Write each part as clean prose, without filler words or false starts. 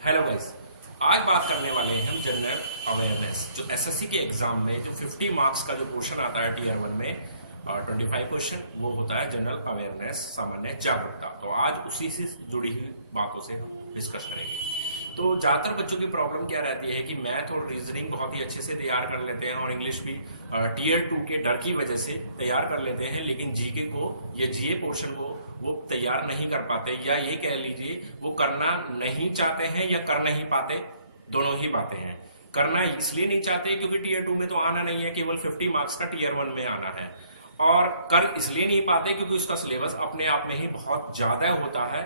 Hello guys, आज बात करने वाले हैं हम जनरल अवेयरनेस। जो एसएससी के एग्जाम में जो 50 मार्क्स का जो क्वेश्चन आता है टीयर 1 में और 25 क्वेश्चन, वो होता है जनरल अवेयरनेस, सामान्य जागरूकता। तो आज उसी से जुड़ी हुई बातों से डिस्कस करेंगे। तो ज्यादातर बच्चों की प्रॉब्लम क्या रहती है कि मैथ और रीजनिंग बहुत ही अच्छे से तैयार कर लेते हैं और इंग्लिश भी टीयर 2 के डर की वजह से तैयार कर लेते हैं, लेकिन जीके को या जीए पोर्शन को वो तैयार नहीं कर पाते, या ये कह लीजिए वो करना नहीं चाहते हैं या कर नहीं पाते, दोनों ही बातें हैं। करना इसलिए नहीं चाहते क्योंकि टीयर 2 में तो आना नहीं है, केवल 50 मार्क्स का टीयर 1 में आना है। और कर इसलिए नहीं पाते क्योंकि उसका सिलेबस अपने आप में ही बहुत ज्यादा होता है,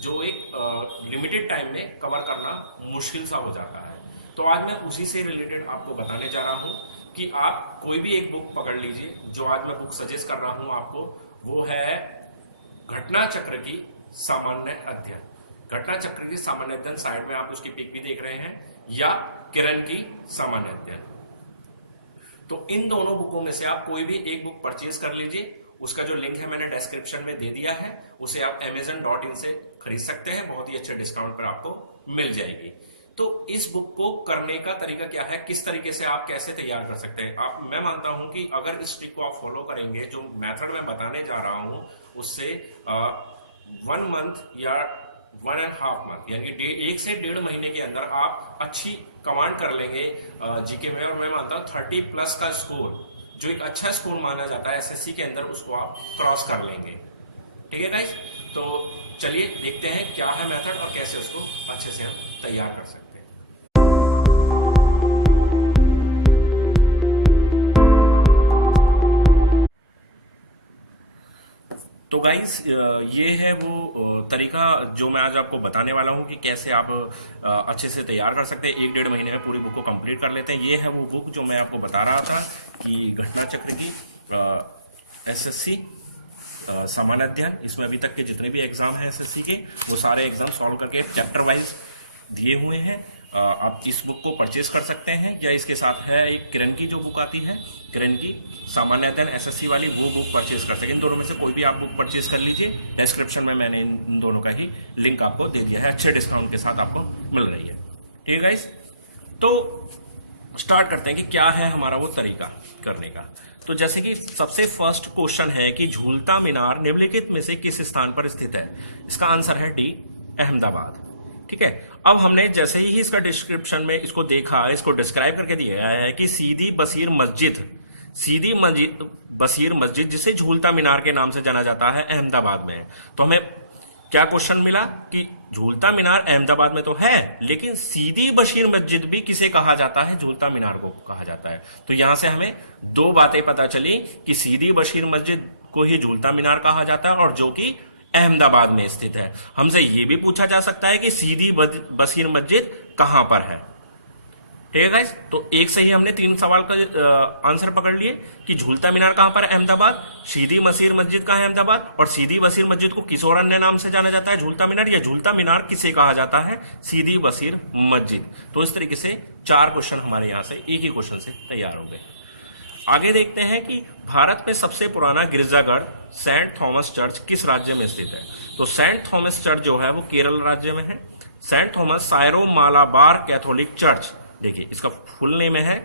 जो एक लिमिटेड टाइम में कवर करना मुश्किल सा हो जाता है। तो आज मैं उसी से रिलेटेड आपको बताने जा रहा हूं कि आप कोई भी एक बुक पकड़ लीजिए। जो आज मैं बुक सजेस्ट कर रहा हूं आपको, वो है घटना चक्र की सामान्य अध्ययन। घटना चक्र की सामान्य अध्ययन, साइड में आप उसकी पिक भी देख रहे हैं, या किरण की सामान्य अध्ययन। तो इन दोनों बुकों में से आप कोई भी एक बुक परचेज कर लीजिए। उसका जो लिंक है मैंने डिस्क्रिप्शन में दे दिया है, उसे आप amazon.in से खरीद सकते हैं, बहुत ही अच्छे डिस्काउंट पर आपको मिल जाएगी। तो इस बुक को करने का तरीका क्या है, किस तरीके से आप कैसे तैयार कर सकते हैं। मैं मानता हूं कि अगर इस ट्रिक को आप फॉलो करेंगे, जो मेथड मैं बताने जा रहा हूं, उससे 1 मंथ या 1.5 मंथ यानी 1 से 1.5 महीने के अंदर आप अच्छी कमांड कर लेंगे जीके में। और मैं मानता हूं 30+ का स्कोर, जो एक अच्छा स्कोर माना जाता है एसएससी के अंदर, उसको आप क्रॉस कर लेंगे। ठीक है गाइस, तो चलिए देखते हैं क्या है मेथड और कैसे उसको अच्छे से हम तैयार कर सकते हैं। तो गाइस, ये है वो तरीका जो मैं आज आपको बताने वाला हूँ कि कैसे आप अच्छे से तैयार कर सकते हैं। 1-1.5 महीने में पूरी बुक को कंप्लीट कर लेते हैं। ये है वो बुक जो मैं आपको बता रहा था कि घटना चक्र की एसएससी सामान्य अध्ययन। इसमें अभी तक के जितने भी एग्जाम हैं एसएससी के, वो सारे एग्जाम सॉल्व करके चैप्टर वाइज दिए हुए हैं। आप इस बुक को परचेज कर सकते हैं, या इसके साथ है एक किरण की जो बुक आती है, किरण की सामान्य अध्ययन एसएससी वाली, वो बुक परचेज कर सकते हैं। इन दोनों में से कोई भी आप बुक परचेज कर लीजिए। डिस्क्रिप्शन में मैंने इन दोनों का ही लिंक आपको दे दिया है, अच्छे डिस्काउंट के साथ आपको मिल रही है। ठीक है गाइस, तो स्टार्ट करते हैं कि क्या है हमारा वो तरीका करने का। तो जैसे कि सबसे फर्स्ट क्वेश्चन है कि झूलता मीनार निम्नलिखित में से किस स्थान पर स्थित है। इसका आंसर है डी, अहमदाबाद। ठीक है, अब हमने जैसे ही इसका डिस्क्रिप्शन में इसको देखा, इसको डिस्क्राइब करके दिया है कि सीदी बसीर मस्जिद जिसे झूलता मीनार के नाम से जाना जाता है, अहमदाबाद में है। तो हमें क्या क्वेश्चन मिला कि झूलता मीनार अहमदाबाद में तो है, लेकिन सीदी बशीर मस्जिद भी किसे कहा जाता है, झूलता मीनार को कहा जाता है। तो यहां से हमें दो बातें पता चली कि सीदी बशीर मस्जिद को ही झूलता मीनार कहा जाता है, और जो कि अहमदाबाद में स्थित है। हमसे यह भी पूछा जा सकता है कि सीदी बशीर मस्जिद कहां पर है। ठीक है गाइस, तो एक से ही हमने 3 सवाल का आंसर पकड़ लिए कि झूलता मीनार कहां पर है, अहमदाबाद। सीदी बशीर मस्जिद कहां है, अहमदाबाद। और सीदी बशीर मस्जिद को किस और अन्य नाम से जाना जाता है, झूलता मीनार। या झूलता मीनार किसे कहा जाता है, सीदी बशीर मस्जिद। तो इस तरीके से 4 क्वेश्चन हमारे यहां से एक ही क्वेश्चन से तैयार हो गए। आगे देखते हैं कि भारत में सबसे पुराना गिरजाघर सेंट थॉमस चर्च किस राज्य में स्थित है। तो सेंट थॉमस चर्च जो है वो केरल राज्य में है। Saint Thomas Syro Malabar Catholic Church, देखिए इसका फुल नेम है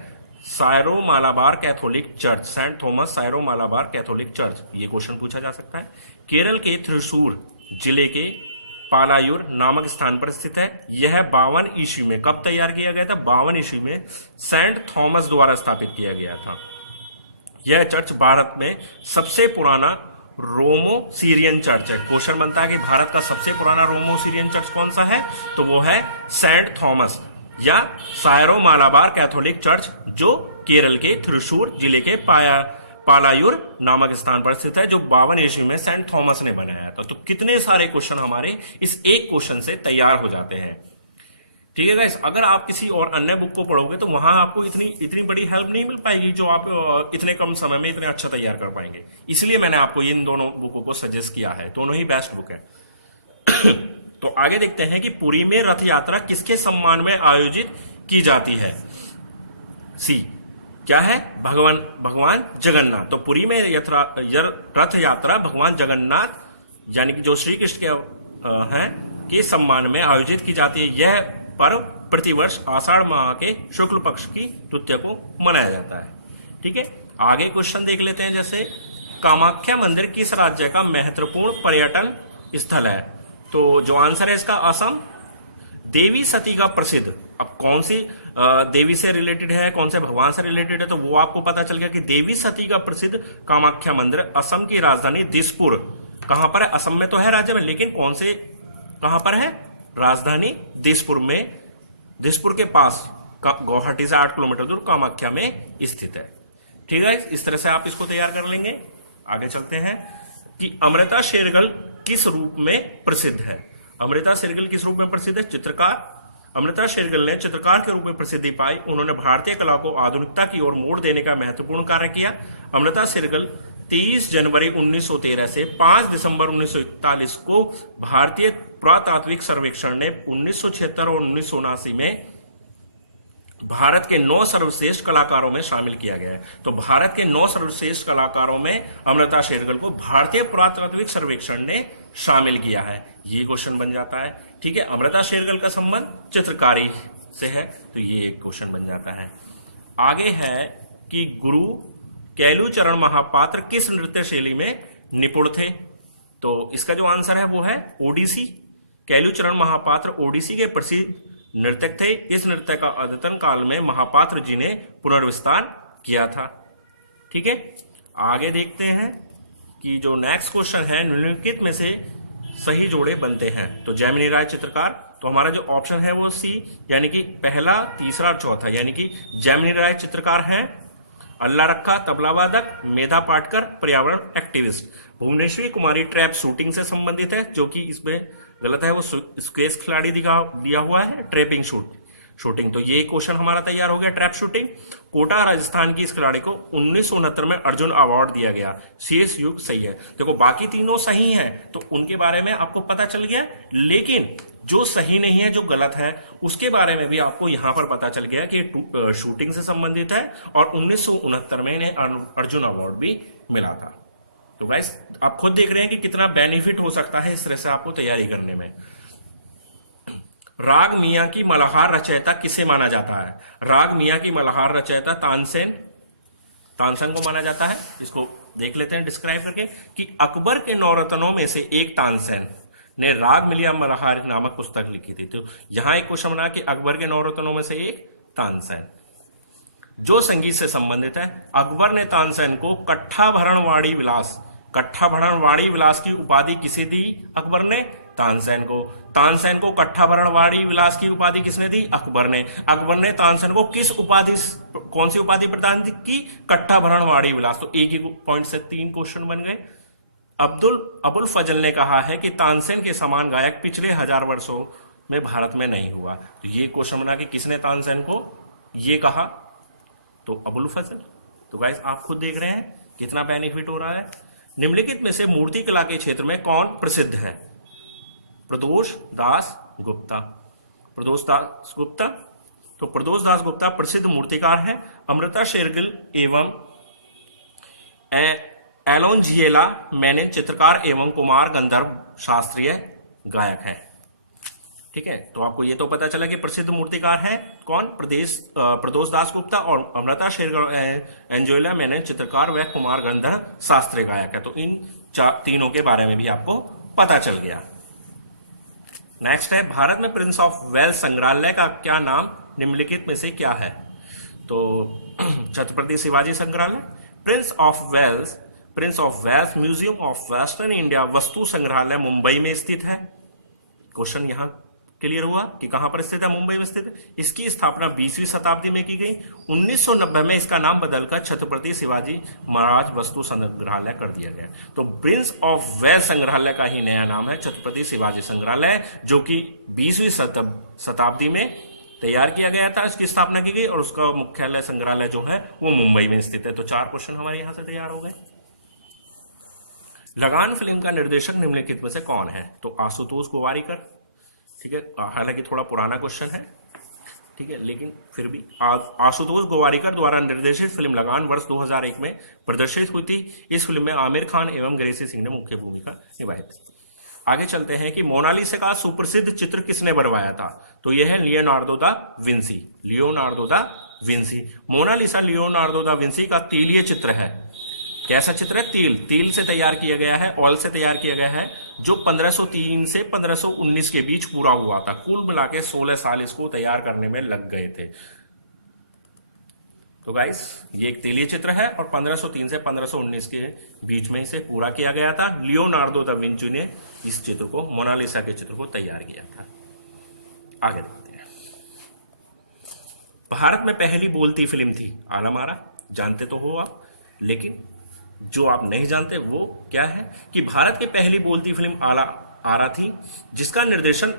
Syro Malabar Catholic Church, Saint Thomas Syro Malabar Catholic Church. ये क्वेश्चन पूछा जा सकता है। केरल के त्रिशूर जिले के पालायुर नामक स्थान पर स्थित है। यह 52 ईस्वी में कब तैयार किया गया था, 52 ईस्वी में सेंट थॉमस द्वारा स्थापित किया गया था। यह चर्च भारत में सबसे पुराना रोमो सीरियन चर्च है। क्वेश्चन बनता है कि भारत का सबसे पुराना रोमो सीरियन चर्च कौन सा है, तो वो है सेंट थॉमस या सायरो मालाबार कैथोलिक चर्च, जो केरल के त्रिशूर जिले के पालायुर नामक स्थान पर स्थित है, जो 52 ईस्वी में सेंट थॉमस ने बनाया था। तो कितने सारे क्वेश्चन हमारे इस एक क्वेश्चन से तैयार हो जाते हैं। ठीक है गाइस, अगर आप किसी और अन्य बुक को पढ़ोगे तो वहां आपको इतनी बड़ी हेल्प नहीं मिल पाएगी, जो आप इतने कम समय में इतने अच्छा तैयार कर पाएंगे। इसलिए मैंने आपको इन दोनों बुकों को सजेस्ट किया है, दोनों ही बेस्ट बुक है। तो आगे देखते हैं कि पुरी में रथ यात्रा किसके सम्मान में आयोजित की जाती है। सी, क्या है, भगवान जगन्नाथ। तो पुरी में रथ यात्रा भगवान जगन्नाथ यानी कि जो श्री कृष्ण के हैं के सम्मान में आयोजित की जाती है। यह पर्व प्रतिवर्ष आषाढ़ माह के शुक्ल पक्ष की द्वितीया को मनाया जाता है। ठीक है, आगे क्वेश्चन देख लेते हैं। जैसे कामाख्या मंदिर किस राज्य का महत्वपूर्ण पर्यटन स्थल है? तो जो आंसर है इसका असम। देवी सती का प्रसिद्ध, अब कौन सी देवी से रिलेटेड है, कौन से भगवान से रिलेटेड है, तो वो आपको पता चल गया कि देवी सती का प्रसिद्ध कामाख्या मंदिर असम की राजधानी दिसपुर, कहां पर है? असम में तो है राज्य में, लेकिन कौन से, कहां पर है? राजधानी दिसपुर में, दिसपुर के पास, गुवाहाटी से 8 किलोमीटर दूर कामाख्या में स्थित है। ठीक है, इस तरह से आप इसको तैयार कर लेंगे। आगे चलते हैं कि अमृता शेरगिल किस रूप में प्रसिद्ध है? अमृता शेरगिल किस रूप में प्रसिद्ध है? चित्रकार। अमृता शेरगिल ने चित्रकार के रूप में प्रसिद्धि पाई। उन्होंने भारतीय कला को आधुनिकता की ओर मोड़ देने का महत्वपूर्ण कार्य किया। अमृता शेरगिल 23 जनवरी 1913 से 5 दिसंबर 1941 को भारतीय पुरातात्विक सर्वेक्षण ने 1976 और 1979 में भारत के 9 सर्वश्रेष्ठ कलाकारों में शामिल किया गया है। तो भारत के 9 सर्वश्रेष्ठ कलाकारों में अमृता शेरगिल को भारतीय पुरातात्विक सर्वेक्षण ने शामिल किया है। ये क्वेश्चन बन जाता है। ठीक है, अमृता शेरगिल का संबंध चित्रकारी से है, तो ये एक क्वेश्चन बन जाता है। आगे है कि गुरु कैलूचरण महापात्र किस नृत्य शैली में निपुण थे? तो इसका जो आंसर है वो है ओडिसी। कैलूचरण महापात्र ओडिसी के प्रसिद्ध नर्तक थे। इस नृत्य का अद्यतन काल में महापात्र जी ने पुनर्विस्तार किया था। ठीक है, आगे देखते हैं कि जो नेक्स्ट क्वेश्चन है, निम्नलिखित में से सही जोड़े बनते हैं। तो जैमिनी राय चित्रकार, तो हमारा जो ऑप्शन है वो सी, यानी कि पहला, तीसरा और चौथा, यानी कि जैमिनी राय चित्रकार हैं। अल्लाह रखा तबला वादक, मेधा पाटकर पर्यावरण एक्टिविस्ट। भुवनेश्वरी कुमारी ट्रैप शूटिंग से संबंधित है, जो कि इसमें गलत है, वो स्क्वेश खिलाड़ी दिया हुआ है ट्रैपिंग शूटिंग। तो ये क्वेश्चन हमारा तैयार हो गया, ट्रैप शूटिंग। कोटा राजस्थान की इस खिलाड़ी को 1969 में अर्जुन अवार्ड दिया गया। शेष युग सही है। देखो बाकी तीनों सही हैं, तो उनके बारे में आपको पता चल गया, लेकिन जो सही नहीं है, जो गलत है, उसके बारे में भी आपको यहां पर पता चल गया कि शूटिंग से संबंधित है और 1969 में इन्हें अर्जुन अवार्ड भी मिला था। तो गाइस आप खुद देख रहे हैं कि कितना बेनिफिट हो सकता है इस तरह से आपको तैयारी करने में। राग मियां की मल्हार रचयिता किसे माना जाता है? राग मियां की मल्हार रचयिता तानसेन को माना जाता है। इसको देख लेते हैं डिस्क्राइब करके कि अकबर के 9 रत्नों में से एक तानसेन ने राग मिलिया मल्हार नामक पुस्तक लिखी थी। तो यहां एक क्वेश्चन बना कि अकबर के 9 रत्नों में से एक तानसेन जो संगीत से संबंधित है। अकबर ने तानसेन को कट्ठाभरण वाणी विलास की उपाधि किसे दी? अकबर ने तानसेन को कट्ठाभरण वाणी विलास की उपाधि किसने दी? अकबर ने तानसेन को कौन सी उपाधि प्रदान की? कट्ठाभरण वाणी विलास। तो एक ही पॉइंट से 3 क्वेश्चन बन गए। अबुल फजल ने कहा है कि तानसेन के समान गायक पिछले 1000 वर्षों में भारत में नहीं हुआ। तो ये क्वेश्चन बना कि किसने तानसेन को ये कहा? तो अबुल फजल। तो गाइस आप खुद देख रहे हैं कितना बेनिफिट हो रहा है। निम्नलिखित में से मूर्ति कला के क्षेत्र में कौन प्रसिद्ध है? प्रदोष दास गुप्ता। तो प्रदोष दास गुप्ता प्रसिद्ध मूर्तिकार है। अमृता शेरगिल एवं एलोनजिएला मेनन चित्रकार एवं कुमार गंधर्व शास्त्रीय गायक हैं। ठीक है, तो आपको ये तो पता चला कि प्रसिद्ध मूर्तिकार है कौन? प्रदोष दास गुप्ता, और अमृता शेरगिल एंजोला मेनन चित्रकार व कुमार गंधर्व शास्त्रीय गायक है। तो इन तीनों के बारे में भी आपको पता चल गया। नेक्स्ट है, भारत में प्रिंस ऑफ वेल्स संग्रहालय का क्या नाम निम्नलिखित में से क्या है? तो Chhatrapati Shivaji Sangrahalaya. Prince of Wales Museum of Western India Vastu Sangrahalaya Mumbai में स्थित है। क्वेश्चन यहां क्लियर हुआ कि कहां पर स्थित है? मुंबई में स्थित है। इसकी स्थापना 20वीं शताब्दी में की गई। 1990 में इसका नाम बदलकर छत्रपति शिवाजी महाराज वस्तु संग्रहालय कर दिया गया। तो प्रिंस ऑफ वेल्स संग्रहालय का ही नया नाम है छत्रपति शिवाजी संग्रहालय, जो कि 20वीं शताब्दी में तैयार किया गया था, इसकी स्थापना की गई और उसका मुख्यालय संग्रहालय जो है वो मुंबई में स्थित है। तो 4 क्वेश्चन हमारे यहां से तैयार हो गए। लगान फिल्म का निर्देशक निम्नलिखित में से कौन है? तो आशुतोष गोवारिकर। ठीक है, हालांकि थोड़ा पुराना क्वेश्चन है, ठीक है, लेकिन फिर भी आशुतोष गोवारिकर द्वारा निर्देशित फिल्म लगान वर्ष 2001 में प्रदर्शित हुई थी। इस फिल्म में आमिर खान एवं ग्रेसी सिंह ने मुख्य भूमिका निभाई थी। आगे चलते हैं कि मोनालिसा का सुप्रसिद्ध चित्र किसने बनवाया था? तो यह है Leonardo da Vinci. Leonardo da Vinci. Mona Lisa Leonardo da Vinci का तेलीय चित्र है। कैसा चित्र है? तेल से तैयार किया गया है, ऑयल से तैयार किया गया है, जो 1503 से 1519 के बीच पूरा हुआ था। कुल मिला के 16 साल इसको तैयार करने में लग गए थे। तो गाइस ये एक तेलीय चित्र है और 1503 से 1519 के बीच में इसे पूरा किया गया था। लियोनार्डो दा विंची ने इस चित्र को, मोनालिसा के चित्र को तैयार किया था। आगे देखते हैं। भारत में पहली बोलती फिल्म थी आलमारा, जानते तो हो आप, लेकिन जो आप नहीं जानते वो क्या है कि भारत की पहली बोलती फिल्म आरा थी, जिसका निर्देशन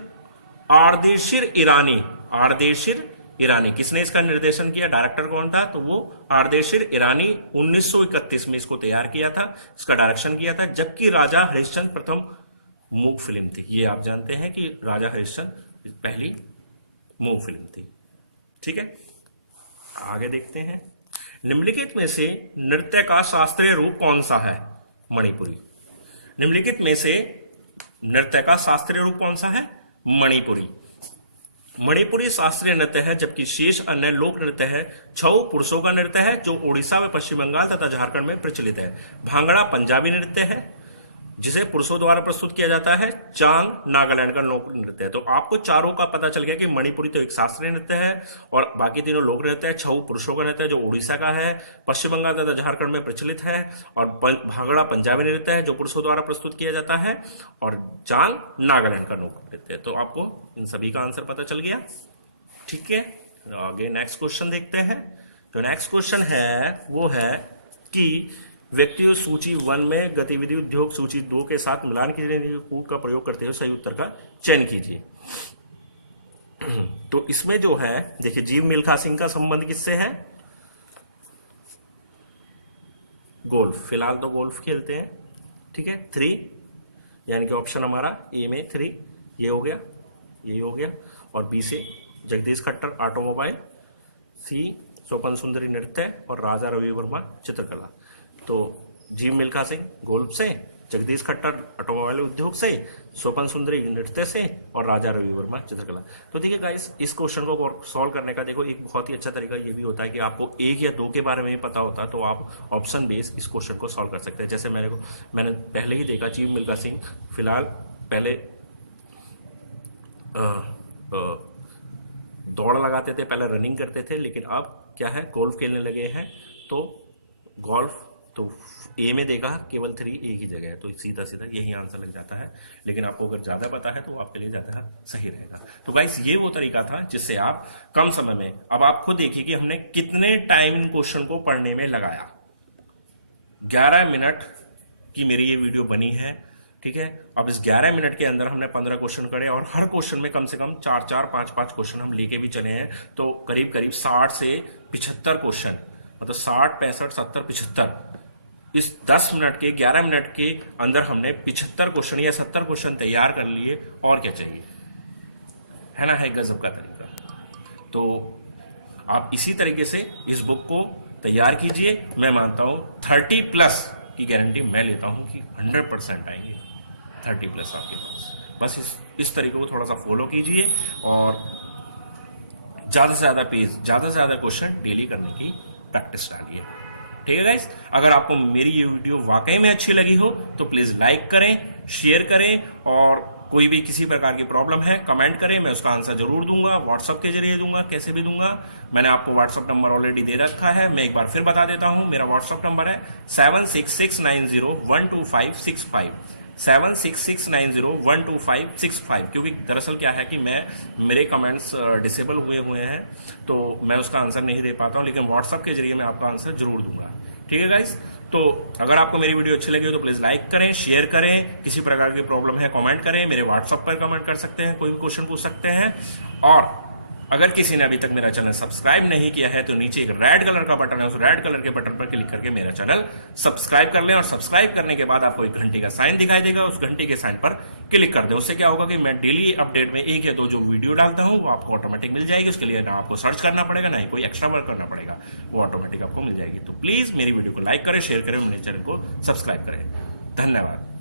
आर्देशिर ईरानी। आर्देशिर ईरानी किसने इसका निर्देशन किया? डायरेक्टर कौन था? तो वो आर्देशिर ईरानी 1931 में इसको तैयार किया था, इसका डायरेक्शन किया था। जबकि राजा हरिश्चंद्र प्रथम मूक फिल्म थी। ये आप जानते हैं कि राजा हरिश्चंद्र पहली मूक फिल्म थी। ठीक है, आगे देखते हैं। निम्नलिखित में से नृत्य का शास्त्रीय रूप कौन सा है? मणिपुरी। निम्नलिखित में से नृत्य का शास्त्रीय रूप कौन सा है? मणिपुरी। मणिपुरी शास्त्रीय नृत्य है, जबकि शेष अन्य लोक नृत्य है। छऊ पुरुषों का नृत्य है, जो उड़ीसा में, पश्चिम बंगाल तथा झारखंड में प्रचलित है। भांगड़ा पंजाबी नृत्य है, जिसे पुरुषों द्वारा प्रस्तुत किया जाता है। चांग नागालैंड का लोक नृत्य है। तो आपको चारों का पता चल गया कि मणिपुरी तो एक शास्त्रीय नृत्य है और बाकी तीनों लोक नृत्य है। छऊ पुरुषों का नृत्य है, जो उड़ीसा का है, पश्चिम बंगाल तथा झारखंड में प्रचलित है। और भांगड़ा पंजाबी नृत्य है, जो पुरुषों द्वारा प्रस्तुत किया जाता है। और चांग नागालैंड का लोक नृत्य है। तो आपको इन सभी का आंसर पता चल गया। ठीक है, आगे नेक्स्ट क्वेश्चन देखते हैं। जो नेक्स्ट क्वेश्चन है वो है कि व्यक्तियों सूची 1 में गतिविधि उद्योग सूची 2 के साथ मिलान कीजिए, कूट का प्रयोग करते हुए सही उत्तर का चयन कीजिए। तो इसमें जो है देखिए, जीव मिल्खा सिंह का संबंध किससे है? गोल्फ। फिलहाल तो गोल्फ खेलते हैं। ठीक है, 3 यानी कि ऑप्शन हमारा ए में 3 ये हो गया, ये हो गया। और बी से जगदीश खट्टर ऑटोमोबाइल, सी स्वपन सुंदरी नृत्य और राजा रवि वर्मा चित्रकला। तो जीव मिल्खा सिंह गोल्फ से, जगदीश खट्टर ऑटोमोबाइल उद्योग से, स्वपन सुंदरी नृत्य से और राजा रवि वर्मा चित्रकला। तो देखिए गाइस, इस क्वेश्चन को सॉल्व करने का देखो एक बहुत ही अच्छा तरीका ये भी होता है कि आपको 1 या 2 के बारे में पता होता है तो आप ऑप्शन बेस इस क्वेश्चन को सॉल्व कर सकते हैं। जैसे मैंने पहले ही देखा, जीव मिल्खा सिंह फिलहाल पहले दौड़ लगाते थे, पहले रनिंग करते थे, लेकिन अब क्या है, गोल्फ खेलने लगे हैं। तो गोल्फ तो ए में देखा केवल 3 एक ही जगह है, तो सीधा सीधा यही आंसर लग जाता है। लेकिन आपको अगर ज्यादा पता है तो आपके लिए ज्यादा सही रहेगा। तो गाइस ये वो तरीका था जिससे आप कम समय में, अब आप खुद देखिए कि हमने कितने टाइम इन क्वेश्चन को पढ़ने में लगाया। 11 मिनट की मेरी ये वीडियो बनी है। ठीक है, अब इस 11 मिनट के अंदर हमने 15 क्वेश्चन करे और हर क्वेश्चन में कम से कम 4-4, 5-5 क्वेश्चन हम लेके भी चले हैं। तो करीब करीब 60 से 75 क्वेश्चन, मतलब 60, 65, 70, 75 इस 10 मिनट के 11 मिनट के अंदर हमने 75 क्वेश्चन या 70 क्वेश्चन तैयार कर लिए। और क्या चाहिए, है ना? है गजब का तरीका। तो आप इसी तरीके से इस बुक को तैयार कीजिए। मैं मानता हूं 30+ की गारंटी मैं लेता हूं कि 100% आएंगे 30+ आपके पास। बस इस तरीके को थोड़ा सा फॉलो कीजिए और ज्यादा से ज्यादा पेज, ज्यादा से ज्यादा क्वेश्चन डेली करने की प्रैक्टिस डालिए। ठीक है गाइस, अगर आपको मेरी ये वीडियो वाकई में अच्छी लगी हो तो प्लीज लाइक करें, शेयर करें और कोई भी किसी प्रकार की प्रॉब्लम है कमेंट करें, मैं उसका आंसर जरूर दूंगा, व्हाट्सएप के जरिए दूंगा, कैसे भी दूंगा। मैंने आपको व्हाट्सएप नंबर ऑलरेडी दे रखा है, मैं एक बार फिर बता देता हूं। मेरा व्हाट्सएप नंबर है 7669012565, 7669012565। क्योंकि दरअसल क्या है कि मेरे कमेंट्स डिसेबल हुए हैं तो मैं उसका आंसर नहीं दे पाता हूं, लेकिन व्हाट्सएप के जरिए मैं आपका आंसर जरूर दूंगा। ठीक है गाइस, तो अगर आपको मेरी वीडियो अच्छी लगी हो तो प्लीज लाइक करें, शेयर करें, किसी प्रकार की प्रॉब्लम है कमेंट करें, मेरे व्हाट्सएप पर कमेंट कर सकते हैं, कोई भी क्वेश्चन पूछ सकते हैं। और अगर किसी ने अभी तक मेरा चैनल सब्सक्राइब नहीं किया है तो नीचे एक रेड कलर का बटन है, उस रेड कलर के बटन पर क्लिक करके मेरा चैनल सब्सक्राइब कर लें। और सब्सक्राइब करने के बाद आपको एक घंटी का साइन दिखाई देगा, उस घंटी के साइन पर क्लिक कर दे। उससे क्या होगा कि मैं डेली अपडेट में 1 या 2 जो वीडियो डालता हूं वो आपको ऑटोमेटिक मिल जाएगी। उसके लिए ना आपको सर्च करना पड़ेगा, ना ही कोई एक्स्ट्रा वर्क करना पड़ेगा, वो ऑटोमेटिक आपको मिल जाएगी। तो प्लीज मेरी वीडियो को लाइक करें, शेयर करें, मेरे चैनल को सब्सक्राइब करें। धन्यवाद।